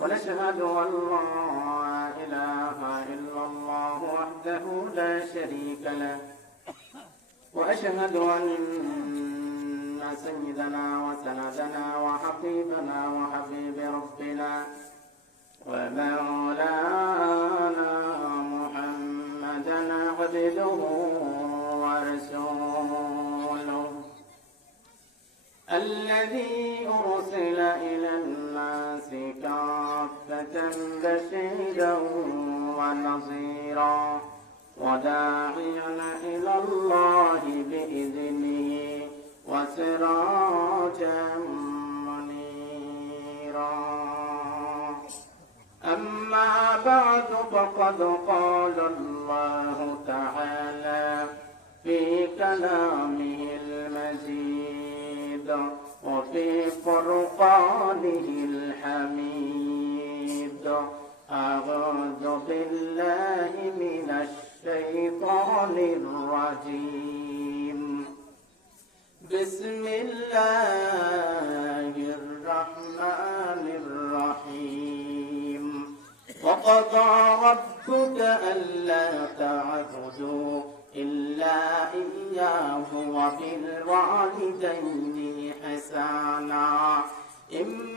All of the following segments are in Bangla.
ونشهد أن لا إله إلا الله وحده لا شريك له. وأشهد أن سيدنا وسندنا وحبيبنا وحبيب ربنا ومولانا ونظيرا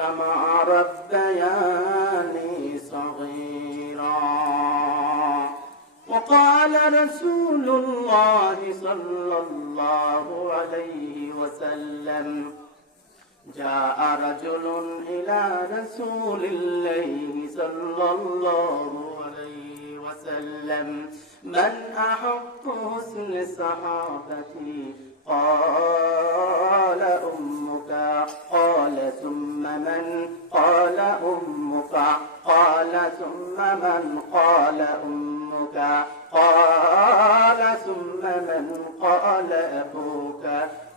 كما ربياني صغيرا. وقال رسول الله صلى الله عليه وسلم جاء رجل إلى رسول الله صلى الله عليه وسلم من أحق حسن صحابتي؟ قال أمك قال ثم من؟ قال أمك قال ثم من؟ قال أمك قال ثم من؟ قال أبوك.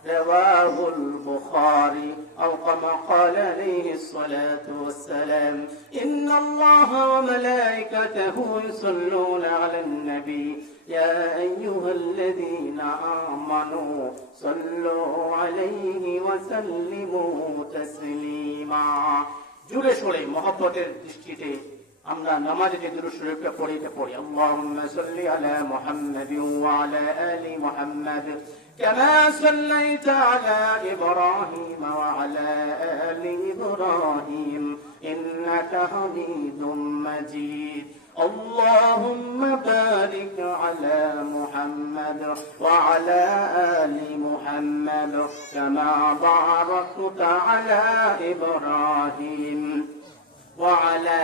رواه البخاري أو كما قال عليه الصلاة والسلام. إن الله وملائكته يصلون على النبي. يا أيها الذين آمنوا صلوا عليه وسلموا تسليما জুড়ে সরে মহব্বতের দৃষ্টিতে আমরা নামাজে যে দুরূদ শরীফটা পড়িতে পড়ি আল্লাহুম্মা সাল্লি আলা মুহাম্মাদিন ওয়া আলা আলি মুহাম্মাদ كما صليت على إبراهيم وعلى آل إبراهيم إنك حميد مجيد اللهم بارك على محمد وعلى آل محمد كما باركت على إبراهيم وعلى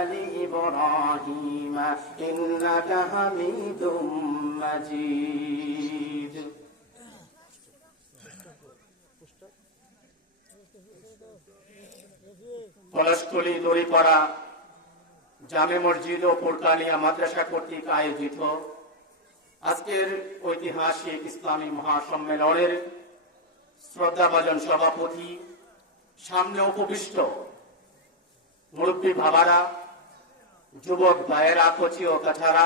آل إبراهيم إنك حميد مجيد পলাশকলি দড়িপাড়া জামে মসজিদ ও পোরকালিয়া মাদ্রাসা কর্তৃক আয়োজিত আজকের ঐতিহাসিক ইসলামী মহাসম্মেলনের শ্রদ্ধাভাজন সভাপতি, সামনে উপবিষ্ট মুরব্বী ভাবারা, যুবক ভাইয়েরা, কচি ও কাছারা,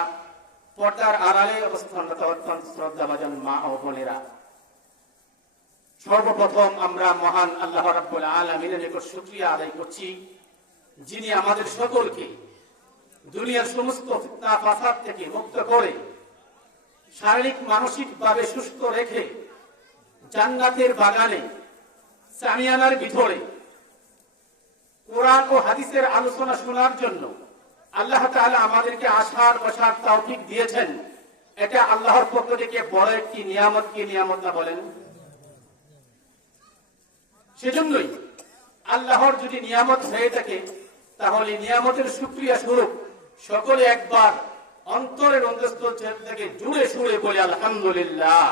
পর্দার আড়ালে অবস্থানরত অত্যন্ত শ্রদ্ধাভাজন মা ও বোনেরা। সর্বপ্রথম আমরা মহান আল্লাহ রাব্বুল আলামিনের নিকট শুকরিয়া আদায় করছি, যিনি আমাদের সকলকে দুনিয়ার সমস্ত ফিতনা ফাসাদ থেকে মুক্ত করে, শারীরিক মানসিক ভাবে সুস্থ রেখে জান্নাতের বাগানে, সামিয়ানার ভিতরে কোরআন ও হাদিসের আলোচনা শোনার জন্য আল্লাহ তাআলা আমাদেরকে আসার বসার তৌফিক দিয়েছেন। এটা আল্লাহর পক্ষ থেকে বড় একটি নিয়ামত। কি নিয়ামত না বলেন? সেজন্যই আল্লাহর যদি নিয়ামত হয়ে থাকে, তাহলে নিয়ামতের সুক্রিয়া স্বরূপ সকলে একবার অন্তরের অন্তঃস্থল থেকে জুড়ে সুরে বলে, আলহামদুলিল্লাহ।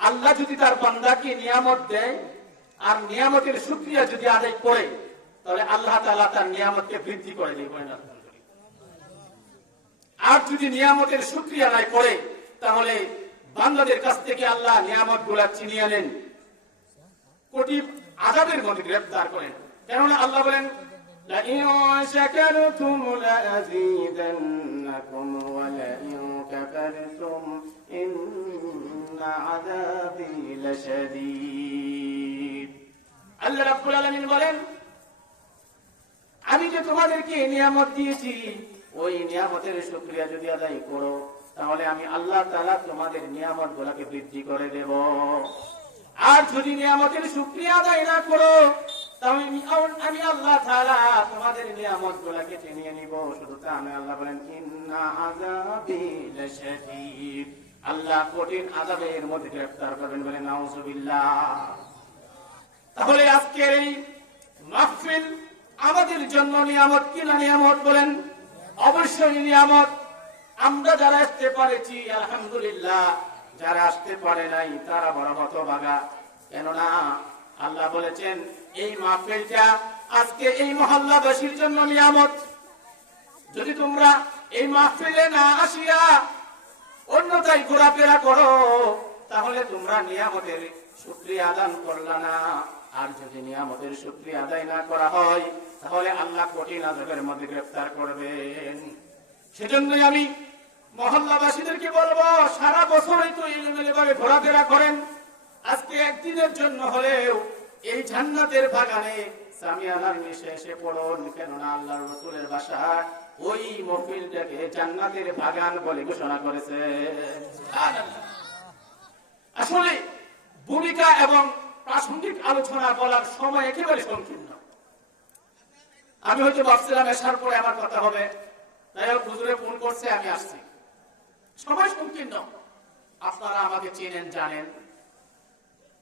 আল্লাহ যদি তার বান্দাকে নিয়ামত দেয়, আর নিয়ামতের সুক্রিয়া যদি আদায় করে, তাহলে আল্লাহ তালা তার নিয়ামতকে বৃদ্ধি করে দিয়ে বলেন আর যদি নিয়ামতের সুক্রিয়া আদায় করে, তাহলে বান্দাদের কাছ থেকে আল্লাহ নিয়ামতগুলা চিনিয়ে নেন। কোটি আজাদের মধ্যে গ্রেফতার করেন। কেননা আল্লাহ বলেন لئن شكرتم لأزيدنكم ولئن كفرتم إن عذابي لشديد আল্লাহ রাব্বুল আলামিন বলেন আমি যে তোমাদেরকে নিয়ামত দিয়েছি ওই নিয়ামতের শুকরিয়া যদি আদায় করো তাহলে আমি আল্লাহ তাআলা তোমাদের নিয়ামত গুলাকে বৃদ্ধি করে দেব আর যদি নিয়ামতের শুকরিয়া আদায় না করো তাহলে তোমাদের নিয়ামত নিব। শুধু আমি আল্লাহ বলেন আল্লাহ কঠিন মধ্যে করবেন তাহলে আজকের এই মাহফিল আমাদের জন্য নিয়ামত কি না নিয়ামত বলেন? অবশ্যই নিয়ামত। আমরা যারা আসতে পারেছি, আলহামদুলিল্লাহ, যারা আসতে পারে নাই, তারা বড় মতো বাগা কেননা আল্লাহ বলেছেন এই মাহফিলটা, আজকে এই মহল্লাবাসীর জন্য নিয়ামত। যদি তোমরা এই মাহফিলে না আসিয়া অন্যতাই ঘোরাফেরা করো, তাহলে তোমরা নিয়ামতের শুক্রিয়া আদান করলা না। আর যদি নিয়ামতের শুক্রিয়া আদায় না করা হয়, তাহলে আল্লাহ কঠিন আজবের মধ্যে গ্রেফতার করবেন। সেজন্যই আমি মহল্লাবাসীদেরকে বলব, সারা বছরই তো এলোমেলো ভাবে ঘোরাফেরা করেন। আজকে একদিনের জন্য হলেও এই জান্নাতের বাগানে সামিয়ানার মিশে এসে পড়ুন কেননা আল্লাহ রসুলের বাসা ওই মফিলটাকে জান্নাতের বাগান বলে ঘোষণা করেছে। আসলে ভূমিকা এবং প্রাসঙ্গিক আলোচনা বলার সময় একেবারে সংকীর্ণ। আমি হয়তো ভাবছিলাম আসার পরে আমার কথা হবে। তাই হোক, হুজুরে ফোন করছে, আমি আসছি। সময় সংকীর্ণ। আপনারা আমাকে চেনেন, জানেন।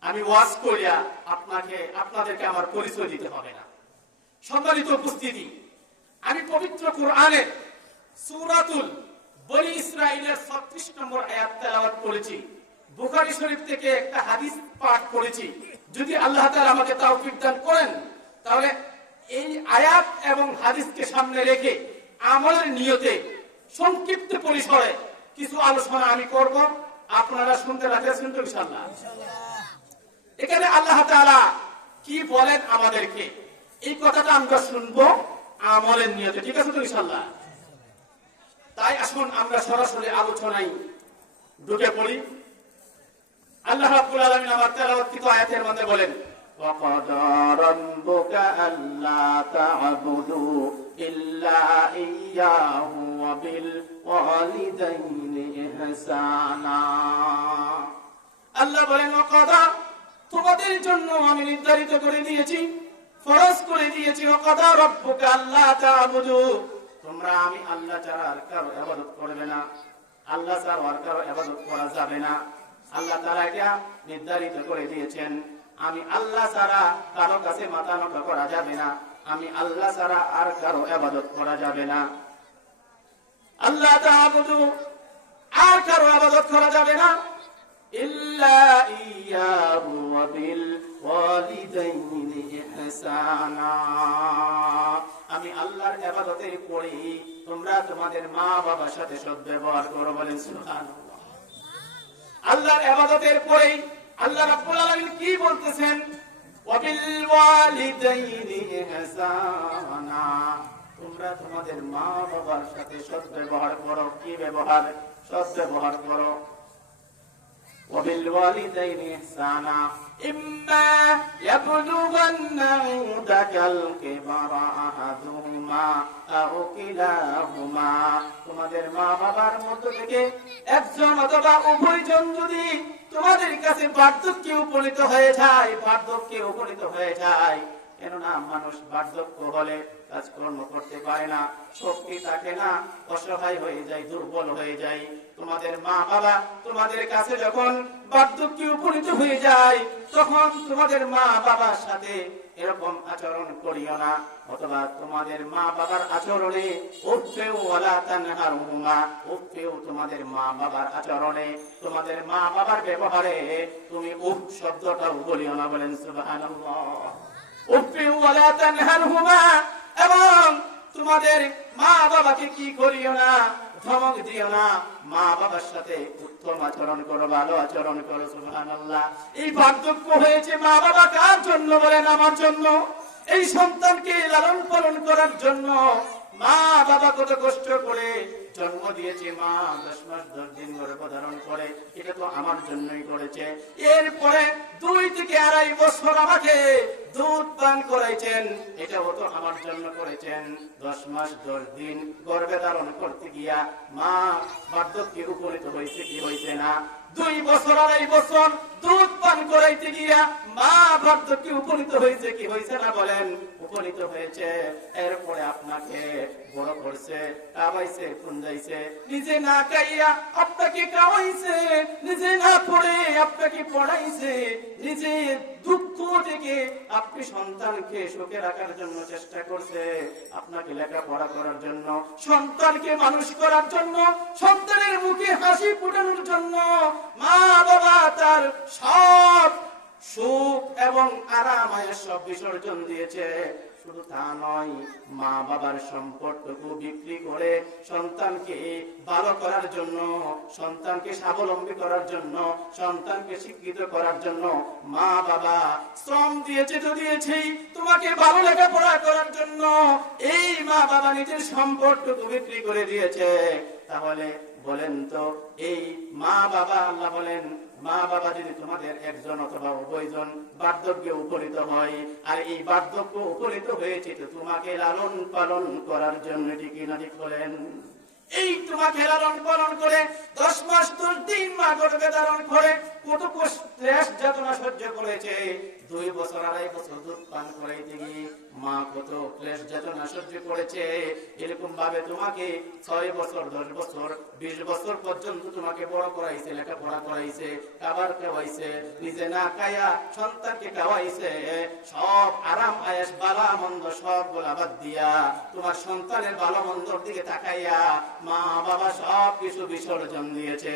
আমি ওয়াজ করিয়া আপনাকে, আপনাদেরকে আমার পরিচয় দিতে হবে না। সম্মানিত উপস্থিতি, আমি পবিত্র কোরআনের সূরাতুল বনি ইসরাইলের 36 নম্বর আয়াত তেলাওয়াত করেছি। বুখারী শরীফ থেকে একটা হাদিস পাঠ করেছি। যদি আল্লাহ তাআলা আমাকে তৌফিক দান করেন, তাহলে এই আয়াত এবং হাদিসকে সামনে রেখে আমলের নিয়তে সংক্ষিপ্ত পরিসরে কিছু আলোচনা আমি করব। আপনারা শুনতে রাখেছেন তো ইনশাআল্লাহ। এখানে আল্লাহ তাআলা কি বলেন আমাদেরকে এই কথাটা আমরা শুনবো আমলের নিয়তে ঠিক আছে তো ইনশাআল্লাহ তাই আসুন আমরা সরাসরি আলোচনায় ঢুকে পড়ি আল্লাহ রাব্বুল আলামিন আমার তেলাওয়াতকৃত আয়াতের মধ্যে বলেন وقضى ربك ألا تعبدوا إلا إياه وبالوالدين إحسانا আল্লাহ বলেন কথা তোমাদের জন্য আমি নির্ধারিত করে দিয়েছি, ফরজ করে দিয়েছি কথা রব্বুকে আল্লাহ তাআবুদু তোমরা আমি আল্লাহ ছাড়া আর কারও ইবাদত করবে না। আল্লাহ ছাড়া আর কারও ইবাদত করা যাবে না। আল্লাহ তাআলা এটা নির্ধারিত করে দিয়েছেন। আমি আল্লাহ ছাড়া কারও কাছে মাথা নত করা যাবে না। আমি আল্লাহ ছাড়া আর কারও ইবাদত করা যাবে না। আল্লাহ তাআবুদু আর কারও ইবাদত করা যাবে না। إلا إياه وبالوالدين إحسانا আমি আল্লাহর এবাদতে করি তোমরা তোমাদের মা বাবার সাথে সদ্ব্যবহার করো বলেন সুবহানাল্লাহ আল্লাহর এবাদতের পরেই আল্লাহ রাব্বুল আলামিন কি বলতেছেন ওয়াবিল ওয়ালিদাইনি ইহসানা তোমরা তোমাদের মা বাবার সাথে সদ্ব্যবহার করো কি ব্যবহার সদ্ব্যবহার করো وبالوالدين إحسانا إما يبلغن عندك الكبر أحدهما أو كلاهما তোমাদের মা বাবার মধ্য থেকে একজন অথবা উভয়জন যদি তোমাদের কাছে বার্ধক্যে উপনীত হয়ে যায় বার্ধক্যে উপনীত হয়ে যায় কেননা মানুষ বার্ধক্য হলে কাজকর্ম করতে পারে না শক্তি থাকে না অসহায় হয়ে যায় দুর্বল হয়ে যায় তোমাদের মা বাবা তোমাদের কাছে যখন বার্ধক্যে উপনীত হয়ে যায়, তখন তোমাদের মা বাবার সাথে এরকম আচরণ করিও না, অথবা তোমাদের মা বাবার আচরণে তোমাদের মা বাবার আচরণে, তোমাদের মা বাবার ব্যবহারে তুমি উফ শব্দটাও বলিও না, বলেন সুবহানাল্লাহ। এবং তোমাদের মা বাবাকে কি করিও না ধমক দিও না, মা বাবার সাথে উত্তম আচরণ করো, ভালো আচরণ করো, সুবহানাল্লাহ। এই বার্ধক্য হয়েছে মা বাবা কার জন্য বলেন আমার জন্য? এই সন্তানকে লালন পালন করার জন্য মা বাবা কত কষ্ট করে জন্ম দিয়েছে, মা দশ মাস দশ দিন গর্ভ ধারণ করে, এটা তো আমার জন্যই করেছে। এরপরে দুই থেকে আড়াই বছর আমাকে দুধ পান করেছেন এটা তো আমার জন্য করেছেন। দশ মাস, দশ দিন গর্ভে ধারণ করতে গিয়া মা বার্ধক্যে উপনীত হয়েছে কি হয়েছে না? দুই বছর আড়াই বছর দুধ পান করাইতে গিয়া মা বার্ধক্যে উপনীত হয়েছে, কি হয়েছে না বলেন? উপনীত হয়েছে। এরপরে আপনাকে বড় করছে খাওয়াইছে কুঞ্জাইছে নিজে না খাইয়া আপনাকে খাওয়াইছে, নিজে না পড়ে আপনাকে পড়াইছে। নিজে দুঃখ থেকে আপনি সন্তানকে সুখে রাখার জন্য চেষ্টা করছে। আপনাকে লেখাপড়া করার জন্য, সন্তানকে মানুষ করার জন্য, সন্তানের মুখে হাসি ফুটানোর জন্য তার সব সুখ এবং আরামায়ের সব বিসর্জন দিয়েছে। শুধু তা নয় মা বাবার সম্পদটুকু বিক্রি করে সন্তানকে ভালো করার জন্য, সন্তানকে স্বাবলম্বী করার জন্য, সন্তানকে শিক্ষিত করার জন্য মা বাবা শ্রম দিয়েছে, তো দিয়েছেই তোমাকে ভালো লেখাপড়া করার জন্য এই মা বাবা নিজের সম্পদটুকু বিক্রি করে দিয়েছে। তাহলে বলেন তো, এই মা বাবা আল্লাহ বলেন মা বাবা যদি তোমাদের একজন অথবা উভয়জন বার্ধক্যে উপনীত হয়, আর এই বার্ধক্য উপনীত হয়েছে তো তোমাকে লালন পালন করার জন্য ঠিক না ঠিক বলেন? এই তোমাকে লালন পালন করে নিজে না খায়া সন্তানকে খাওয়াইছে। সব আরাম আয়াস বালা, মন্দ সব গোলা বাদ দিয়া তোমার সন্তানের ভালো মন্দর দিকে তাকাইয়া মা বাবা সব কিছু বিসর্জন দিয়েছে।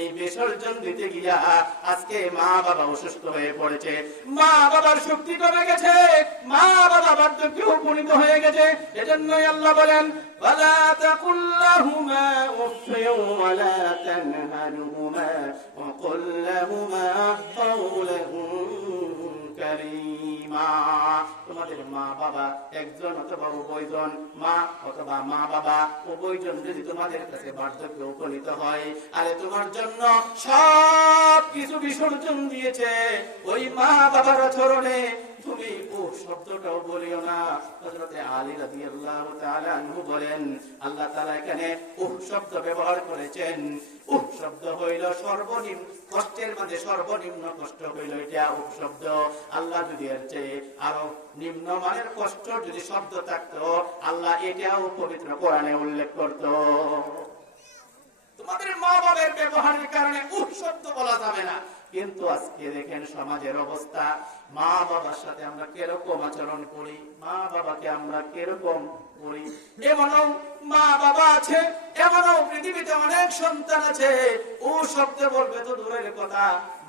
এই বিসর্জন দিতে গিয়া আজকে মা বাবা অসুস্থ হয়ে পড়েছে মা বাবার শক্তি কমে গেছে মা বাবা বার্ধক্যে উপনীত হয়ে গেছে এজন্যই আল্লাহ বলেন ولا تقل لهما اف ولا تنهرهما وقل لهما قولا كريما তোমাদের মা বাবা, একজন অথবা উভয়জন, মা অথবা মা বাবা, উভয়জন যদি তোমাদের কাছে বার্ধক্যে উপনীত হয়, আরে তোমার জন্য সব কিছু বিসর্জন দিয়েছে। ওই মা বাবার আচরণে তুমি ও আল্লাহ তাআলা এখানে উহ শব্দ ব্যবহার করেছেন। উহ শব্দ হইল সর্বনিম্ন, কষ্টের মাঝে সর্বনিম্ন কষ্ট হইল, এটা উহ আল্লাহ যদি এর চেয়ে আরও নিম্ন মানের কষ্ট যদি শব্দ থাকতো, আল্লাহ এটাও পবিত্র কোরআনে উল্লেখ করতো। তোমাদের মা বাবার ব্যবহারের কারণে উহ শব্দ বলা যাবে না। কিন্তু আজকে দেখেন সমাজের অবস্থা। মা বাবার সাথে আমরা কীরকম আচরণ করি? মা বাবাকে আমরা কীরকম করি? এমনও মা বাবা আছে, এমনও পৃথিবীতে অনেক সন্তান আছে। ও শব্দে বলবে, তো দূরের কথা।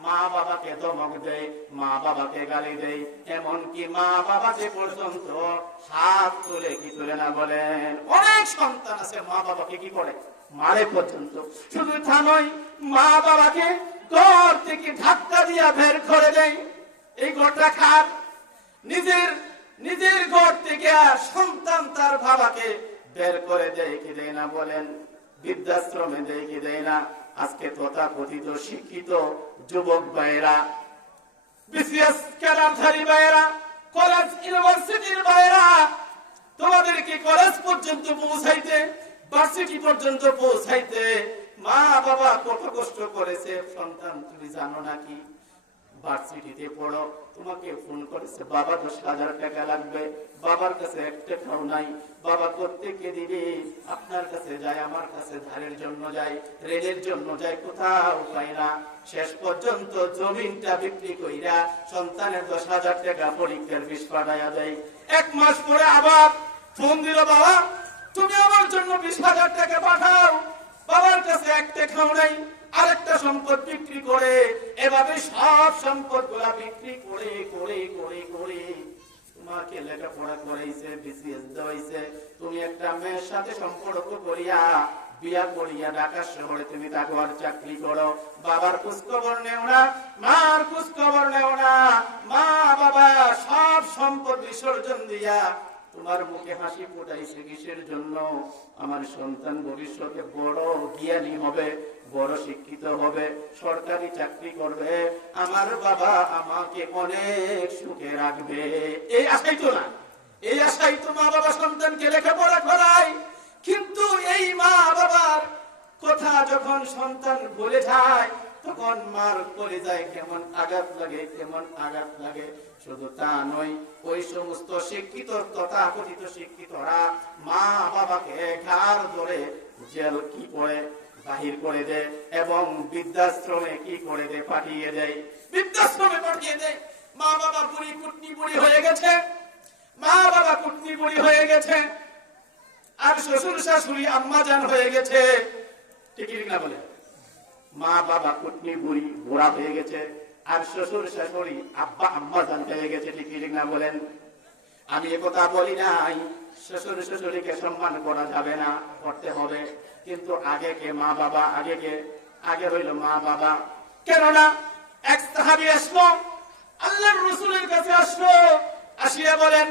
মা বাবাকে ধমক দেয়, মা বাবাকে গালি দেয়। এমনকি মা বাবাকে পর্যন্ত হাত তুলে কি তুলে না বলেন, অনেক সন্তান আছে মা বাবাকে কি করে? মারে পর্যন্ত। শুধু নয়, মা বাবাকে ঘর থেকে ধাক্কা দিয়া বের করে দেয়। এই ঘরটা নিজের নিজের ঘর থেকে সন্তান তার বাবাকে বের করে দেয় কি দেয় না বলেন? বৃদ্ধাশ্রমে দেয় কি দেয় না? আজকে শিক্ষিত যুবক ভাইয়েরা, বিসিএস ক্যাডারধারী ভাইয়েরা, কলেজ ইউনিভার্সিটির ভাইয়েরা, তোমাদেরকে কলেজ পর্যন্ত পৌঁছাইতে ভার্সিটি পর্যন্ত পৌঁছাইতে মা বাবা কত কষ্ট করেছে, সন্তান তুমি জানো নাকি? ভার্সিটিতে পড়ো, তোমাকে ফোন করেছে, বাবা, দশ হাজার টাকা লাগবে, বাবার কাছে নাই, বাবা কে দিবে, আপনার কাছে যায়, আমার কাছে ধারের জন্য যায়, রেলের জন্য যায়, কোথাও পাই না। শেষ পর্যন্ত জমিনটা বিক্রি কইরা সন্তানের দশ হাজার টাকা পরীক্ষার বিষ পাঠাইয়া দেয়। এক মাস পরে আবার ফোন দিল, বাবা, তুমি আমার জন্য বিশ হাজার টাকা পাঠাও। বাবার কাছে এক টাকাও নাই, আরেকটা সম্পদ বিক্রি করে, এভাবে সব সম্পদগুলা বিক্রি করে করে করে করে। একটা মেয়ের সাথে সম্পর্ক করিয়া, বিয়া করিয়া শহরে তুমি করো। বাবার মার মা বাবা সব সম্পদ বিসর্জন দিয়া তোমার মুখে হাসি ফুটাইছে কিসের জন্য। আমার সন্তান ভবিষ্যতে বড় জ্ঞানী হবে, বড় শিক্ষিত হবে, সরকারি চাকরি করবে। আমার বাবা আমাকে অনেক সুখে রাখবে। এই আশাই তো না, এই আশাই তো মা বাবা সন্তানকে লেখাপড়া করায় কিন্তু এই মা বাবার কথা যখন সন্তান বলে যায়, তখন মার করে যায় কেমন আঘাত লাগে, কেমন আঘাত লাগে। শুধু তা নয়, ওই সমস্ত শিক্ষিত তথা কথিত শিক্ষিতরা মা বাবাকে ঘাড় ধরে জেল কি করে, বাহির করে দেয় এবং বৃদ্ধাশ্রমে কি করে দেয় পাঠিয়ে দেয়। বৃদ্ধাশ্রমে পাঠিয়ে দেয়। মা বাবা বুড়ি কুটনি বুড়ি হয়ে গেছে। মা বাবা কুটনি বুড়ি হয়ে গেছে। আর শ্বশুর শাশুড়ি আম্মা জান হয়ে গেছে। ঠিক না বলে? মা বাবা কুটনি বুড়ি বুড়া হয়ে গেছে। আর শ্বশুর শাশুড়ি আব্বা আম্মা জান হয়ে গেছে ঠিক ঠিক না বলেন। আমি একথা বলি নাই, শ্বশুর শ্বশুরীকে সম্মান করা যাবে না, করতে হবে। কিন্তু আগে কে মা বাবা, আগে কে? আগে হইল মা বাবা। কেননা এক সাহাবি আসলো, আল্লাহর রসুলের কাছে আসলো, আসিয়া বলেন,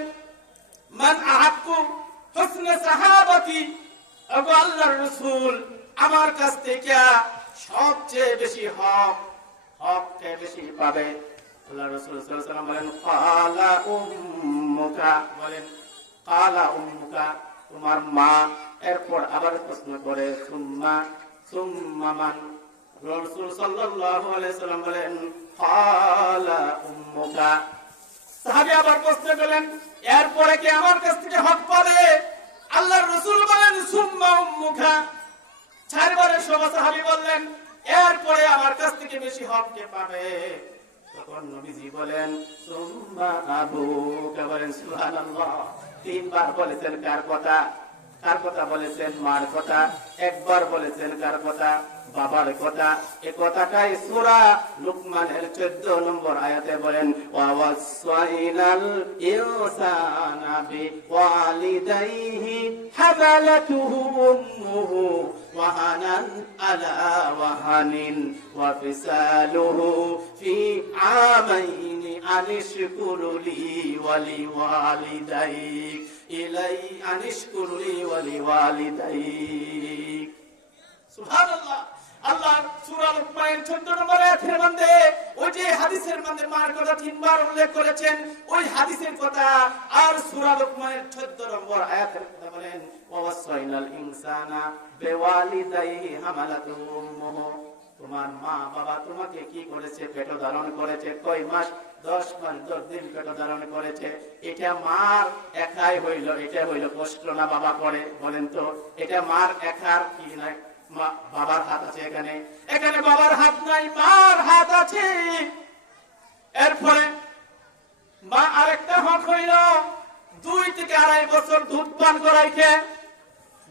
মান আহাক্কু হুসনে সাহাবাতি? আল্লাহর রাসূল, আমার কাছ থেকে সবচেয়ে বেশি হক হক কে বেশি পাবে। আল্লাহ রাসূল সাল্লাম বলেন, কালা উম্মুকা। বলেন, কালা উম্মুকা, তোমার মা। এরপর আবার প্রশ্ন করে, সুম্মা সুম্মা মান? রাসূল সাল্লাল্লাহু আলাইহি সাল্লাম বলেন, কালা উম্মুকা। সাহাবি আবার প্রশ্ন করলেন, এরপরে কি আমার কাছ থেকে হক পাবে? আল্লাহর রসুল বলেন, সুম্মা উম্মুখা চারবারে সবা সাহাবি বললেন এরপরে আমার কাছ থেকে বেশি হক কে পাবে? তখন নবীজি বলেন, সুম্মা আবুকা বলেন, সুবহানাল্লাহ। তিনবার বলেছেন, কার কথা? কার কথা বলেছেন, মার কথা? একবার বলেছেন, কার কথা? বাবার কথা এ কথাটাই সূরা লুকমানের 14 নম্বর আয়াতে বলেন সুবহানাল্লাহ। আল্লাহ লুকমানের 14 নম্বর আয়াতের মধ্যে ওই যে হাদিসের মধ্যে মার কথা তিনবার উল্লেখ করেছেন, ওই হাদিসের কথা আর লুকমানের 14 নম্বর আয়াতের কথা বলেন, ওয়াসাইনাল ইনসানা বিওয়ালিদাইহি হামালাতুহু উম্মুহু। তোমার মা বাবা তোমাকে কি করেছে? পেট ধারণ করেছে। কয় মাস? দশ মাস, দশ দিন পেট ধারণ করেছে। এটা মার একাই হইল, এটা হইল কষ্ট না বাবা করে বলেন তো, এটা মার একার কি না? বাবার হাত আছে এখানে। এখানে বাবার হাত নাই, মার হাত আছে। এরপরে মা আরেকটা হক হইল। দুই থেকে আড়াই বছর দুধ পান করাইছে।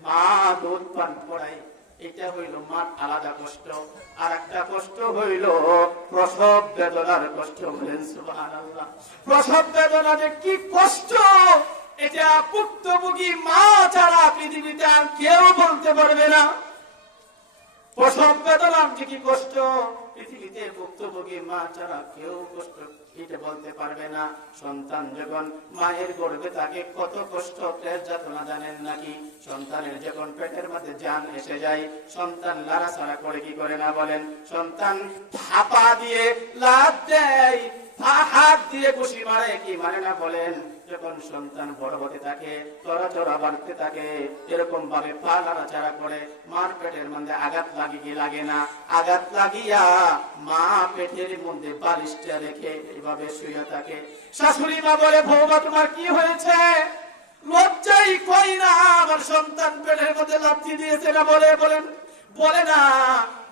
মা দুধ পান করাই। এটা হইল মার আলাদা কষ্ট। আর একটা কষ্ট হইল প্রসব বেদনার কষ্ট সুবহানাল্লাহ। প্রসব বেদনা যে কি কষ্ট! এটা পুত্রভোগী মা ছাড়া পৃথিবীতে আর কেউ বলতে পারবে না। প্রসব বেদনার যে কি কষ্ট? পৃথিবীতে ভুক্তভোগী মা ছাড়া কেউ কষ্ট এটা বলতে পারবে না। সন্তান যখন মায়ের গর্ভে থাকে, কত কষ্ট পেট যাতনা জানেন নাকি? সন্তানের যখন পেটের মধ্যে জান এসে যায়, সন্তান লাড়াছাড়া করে কি করে না বলেন? সন্তান থাপা দিয়ে লাভ দেয় হাত দিয়ে খুশি মারে, কি মানে না বলেন? যখন সন্তান বড় হতে থাকে চড়াচড়া বাড়তে থাকে, এরকম ভাবে পা নাড়াচাড়া করে মার পেটের মধ্যে আঘাত লাগে কি লাগে না। আঘাত লাগিয়া মা পেটের মধ্যে বালিশটা রেখে এভাবে শুয়ে থাকে। শাশুড়ি মা বলে, বৌমা, তোমার কি হয়েছে? লজ্জাই কই না, আমার সন্তান পেটের মধ্যে লাথি দিয়েছে না বলে, বলেন, বলে না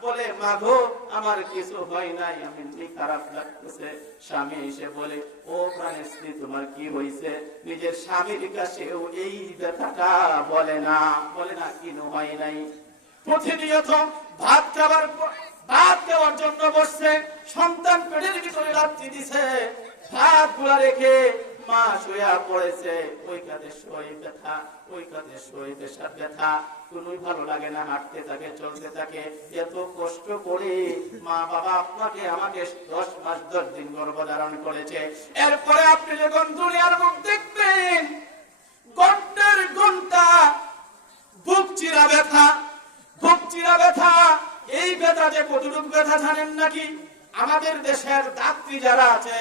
বলে, মাগো, আমার কিছু হয় নাই, আমি এমনি খারাপ লাগতেছে। স্বামী এসে বলে, ও প্রাণের তোমার কি হয়েছে নিজের স্বামীর কাছেও এই ব্যথাটা বলে না বলে না, কিনো হয় নাই। প্রতিনিয়ত ভাত খাবার ভাত খাওয়ার জন্য বসছে, সন্তান পেটের ভিতরে লাথি দিছে। ভাতগুলা রেখে মা শুয়া পড়েছে, ওই কাঁধে শোয় ব্যথা, ওই কাঁধে শোয় পেশার ব্যথা। কোনোই ভালো লাগে না, হাঁটতে থাকে, চলতে থাকে। এত কষ্ট করে মা বাবা আপনাকে, আমাকে দশ মাস, দশ দিন গর্ভধারণ করেছে। এরপরে আপনি যখন দুনিয়ার মুখ দেখবেন, ঘণ্টার ঘণ্টা বুক চিরা ব্যথা, বুক চিরা ব্যথা। এই ব্যথা যে কতটুকু ব্যথা জানেন নাকি? আমাদের দেশের দাত্রী যারা আছে,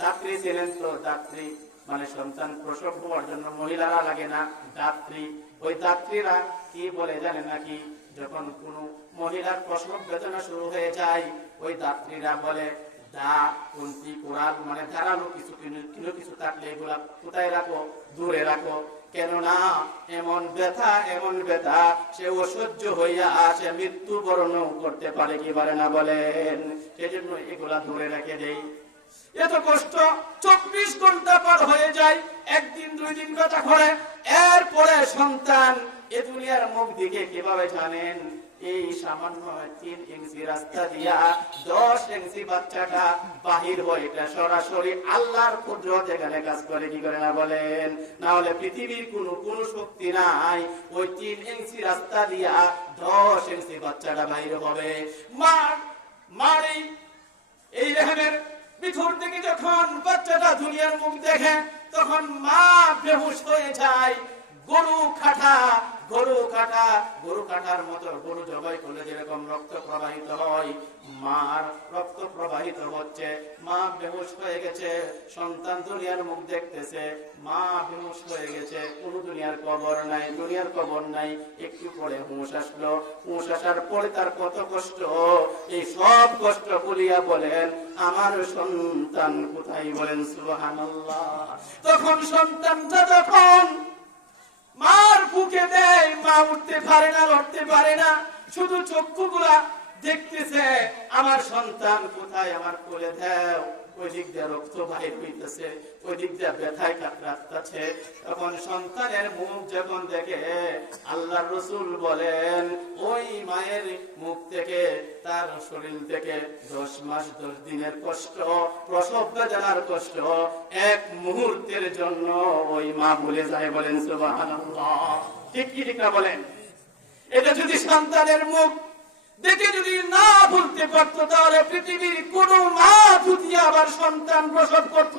দাত্রী ছিলেন তো, দাত্রী মানে সন্তান প্রসব হওয়ার জন্য মহিলারা লাগে না, দাত্রী। ওই দাত্রীরা কি বলে জানেন নাকি? যখন কোন মহিলার প্রসব বেদনা শুরু হয়ে যায়, ওই দাত্রীরা বলে, দা, কুন্তি, কোরাল মানে ধারালো কিছু কিনো কিছু থাকলে এগুলা কোথায় রাখো? দূরে রাখো। কেননা এমন ব্যথা এমন ব্যথা সে অসহ্য হইয়া সে মৃত্যু বরণ করতে পারে কি পারে না বলেন। সেজন্য এগুলা দূরে রেখে দেই। এত কষ্ট, চব্বিশ ঘণ্টা পার হয়ে যায়, একদিন, দুই দিন কথা করে এরপরে সন্তান এ দুনিয়ার মুখ দিকে কীভাবে জানেন? এই সামান্য তিন ইঞ্চি রাস্তা দিয়া, দশ ইঞ্চি বাচ্চাটা বাহির হয়ে সরাসরি আল্লাহর কুদরত এখানে কাজ করে, কি করে না বলেন? না হলে পৃথিবীর কোন কোন শক্তি নাই। ওই তিন ইঞ্চি রাস্তা দিয়া দশ ইঞ্চি বাচ্চাটা বাহির হবে। মার, মারি, এই রেহানের ভিতর থেকে যখন বাচ্চাটা দুনিয়ার মুখ দেখে তখন মা বেহুশ হয়ে যায় গরু খাটা গরু কাটা, গরু কাটার মতো গরু জবাই করলে যেরকম রক্ত প্রবাহিত হয়, মার রক্ত প্রবাহিত হচ্ছে, মা বেহুশ হয়ে গেছে, সন্তান দুনিয়ার মুখ দেখতেছে, মা বেহুশ হয়ে গেছে, কোন দুনিয়ার কবর নাই, দুনিয়ার কবর নাই, একটু পরে হুঁশ আসলো, হুঁশ আসার পরে তার কত কষ্ট, এই সব কষ্ট বলিয়া বলেন, আমার সন্তান কোথায়? বলেন, সুবহানাল্লাহ। তখন সন্তানটা যখন মার বুকে দেয়, মা উঠতে পারে না, লড়তে পারে না। শুধু চক্ষুগুলা দেখতেছে, আমার সন্তান কোথায়, আমার কোলে দেও। আল্লাহ রসুল বলেন, ওই মায়ের মুখ থেকে, তার শরীর থেকে দশ মাস, দশ দিনের কষ্ট, প্রসব বেদনার কষ্ট, এক মুহূর্তের জন্য ওই মা ভুলে যায় বলেন, সুবহানাল্লাহ। ঠিক কি ঠিক না বলেন? এটা যদি সন্তানের মুখ দেখে যদি না ভুলতে পারতো তাহলে পৃথিবীর কোন মা যদি আবার সন্তান প্রসব করতো।